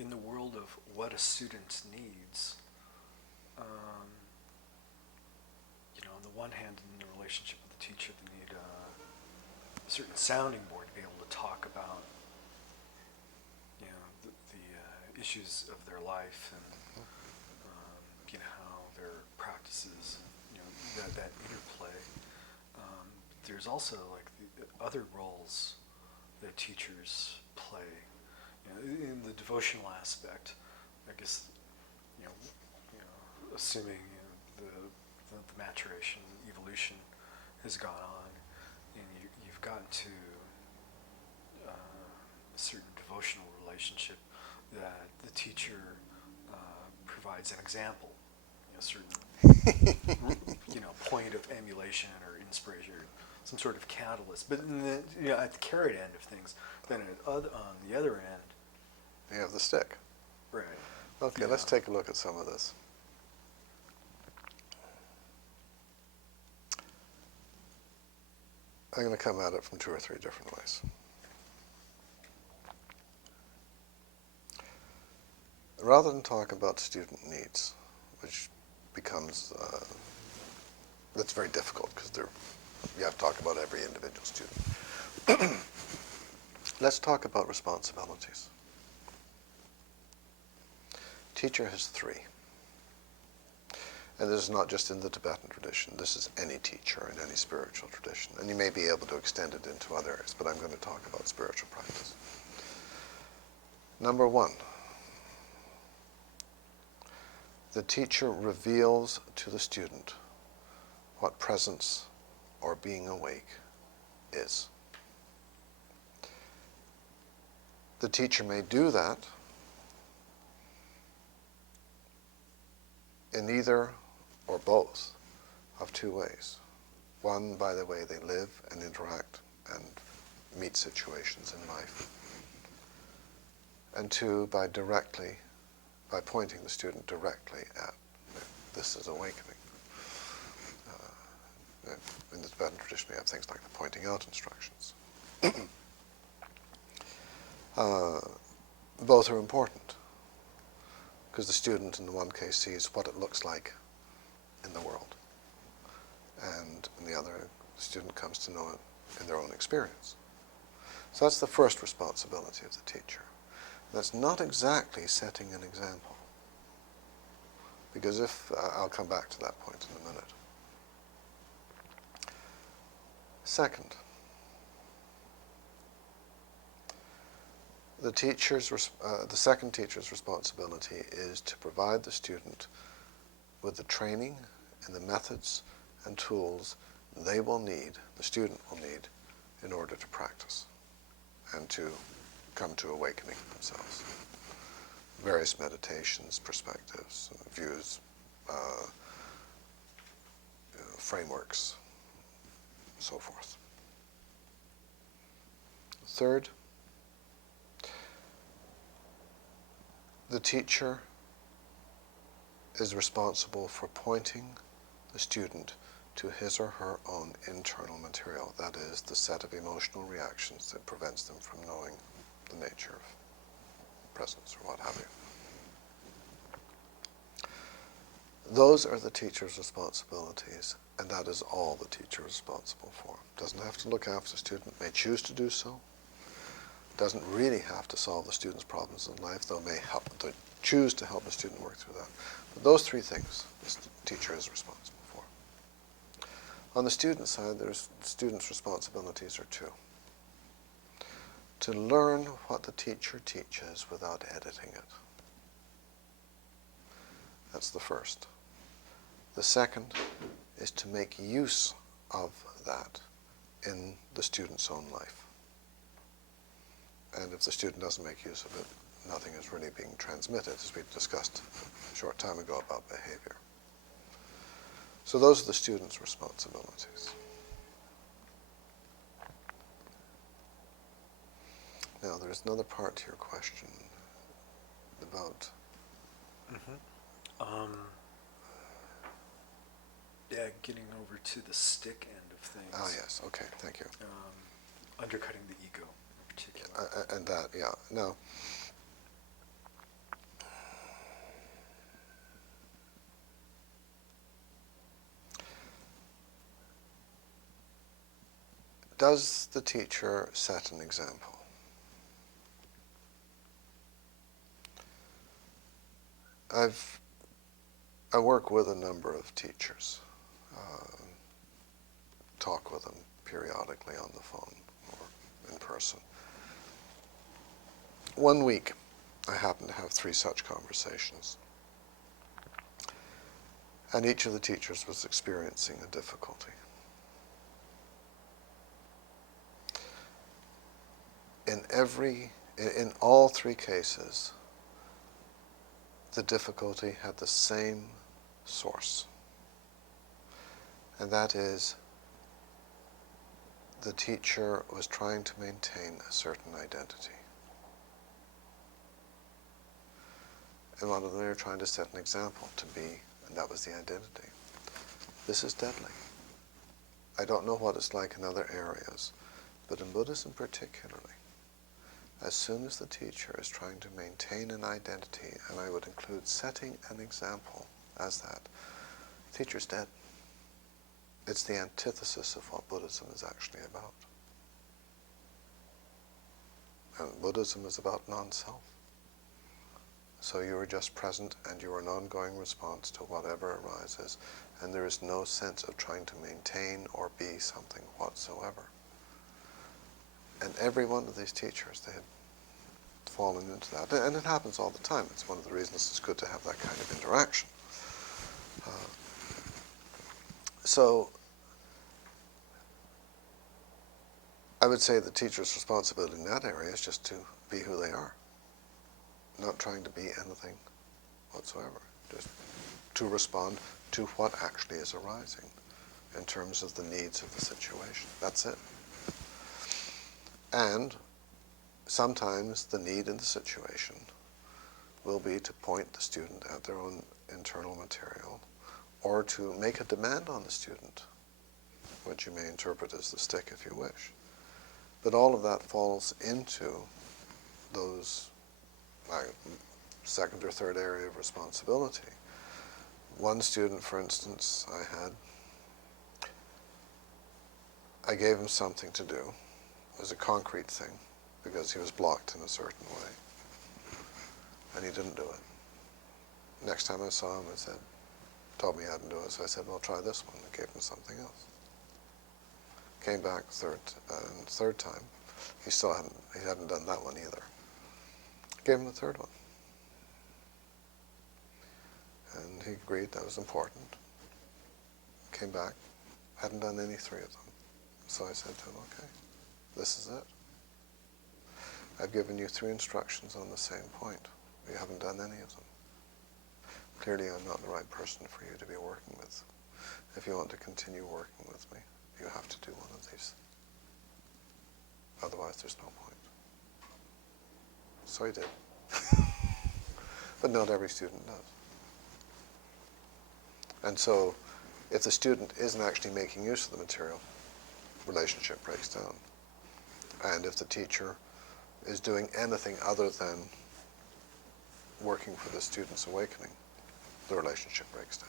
in the world of what a student needs, on the one hand, in the relationship with the teacher, they need a certain sounding board to be able to talk about, the issues of their life and, how their practices, that interplay. There's also like the other roles that teachers play. In the devotional aspect, I guess, assuming the maturation, evolution has gone on, and you've gotten to a certain devotional relationship that the teacher provides an example, certain point of emulation or inspiration, or some sort of catalyst. But at the carrot end of things, then on the other end, you have the stick. Right. Okay, let's take a look at some of this. I'm going to come at it from 2 or 3 different ways. Rather than talk about student needs, which becomes, that's very difficult because you have to talk about every individual student. Let's talk about responsibilities. Teacher has 3. And this is not just in the Tibetan tradition. This is any teacher in any spiritual tradition. And you may be able to extend it into other areas, but I'm going to talk about spiritual practice. Number 1, the teacher reveals to the student what presence or being awake is. The teacher may do that in either or both of 2 ways. 1, by the way they live and interact and meet situations in life. And 2, by pointing the student directly at this is awakening. In the Tibetan tradition we have things like the pointing out instructions. Both are important, because the student in the one case sees what it looks like in the world, and in the other, the student comes to know it in their own experience. So that's the first responsibility of the teacher. That's not exactly setting an example, because I'll come back to that point in a minute. Second, the second teacher's responsibility is to provide the student with the training and the methods and tools the student will need, in order to practice and to come to awakening themselves. Various meditations, perspectives, views, frameworks, so forth. Third, the teacher is responsible for pointing the student to his or her own internal material, that is, the set of emotional reactions that prevents them from knowing the nature of presence or what have you. Those are the teacher's responsibilities, and that is all the teacher is responsible for. Doesn't have to look after the student, may choose to do so. Doesn't really have to solve the student's problems in life, though may help to choose to help the student work through that. But those 3 things the teacher is responsible for. On the student side, the student's responsibilities are 2. To learn what the teacher teaches without editing it. That's the first. The second is to make use of that in the student's own life. And if the student doesn't make use of it, nothing is really being transmitted, as we discussed a short time ago about behavior. So those are the student's responsibilities. Now, there's another part to your question about... getting over to the stick end of things. Ah, yes. Okay, thank you. Undercutting the ego, in particular. And that, yeah. Now, does the teacher set an example? I work with a number of teachers, talk with them periodically on the phone or in person. One week, I happened to have 3 such conversations. And each of the teachers was experiencing a difficulty. In all 3 cases, the difficulty had the same source. And that is, the teacher was trying to maintain a certain identity. And one of them, they were trying to set an example to be, and that was the identity. This is deadly. I don't know what it's like in other areas, but in Buddhism particularly, as soon as the teacher is trying to maintain an identity, and I would include setting an example as that, the teacher's dead. It's the antithesis of what Buddhism is actually about. And Buddhism is about non-self. So you are just present and you are an ongoing response to whatever arises, and there is no sense of trying to maintain or be something whatsoever. And every one of these teachers, they had fallen into that. And it happens all the time. It's one of the reasons it's good to have that kind of interaction. So I would say the teacher's responsibility in that area is just to be who they are, not trying to be anything whatsoever, just to respond to what actually is arising in terms of the needs of the situation. That's it. And sometimes the need in the situation will be to point the student at their own internal material, or to make a demand on the student, which you may interpret as the stick if you wish. But all of that falls into those second or third area of responsibility. One student, for instance, I gave him something to do. It was a concrete thing, because he was blocked in a certain way. And he didn't do it. Next time I saw him, told me he hadn't do it, so I said, well, try this one. I gave him something else. Came back third time. He hadn't done that one either. Gave him the third one. And he agreed that was important. Came back, hadn't done any 3 of them. So I said to him, okay, this is it. I've given you 3 instructions on the same point. You haven't done any of them. Clearly I'm not the right person for you to be working with. If you want to continue working with me, you have to do one of these. Otherwise there's no point. So he did. But not every student does. And so, if the student isn't actually making use of the material, relationship breaks down. And if the teacher is doing anything other than working for the student's awakening, the relationship breaks down.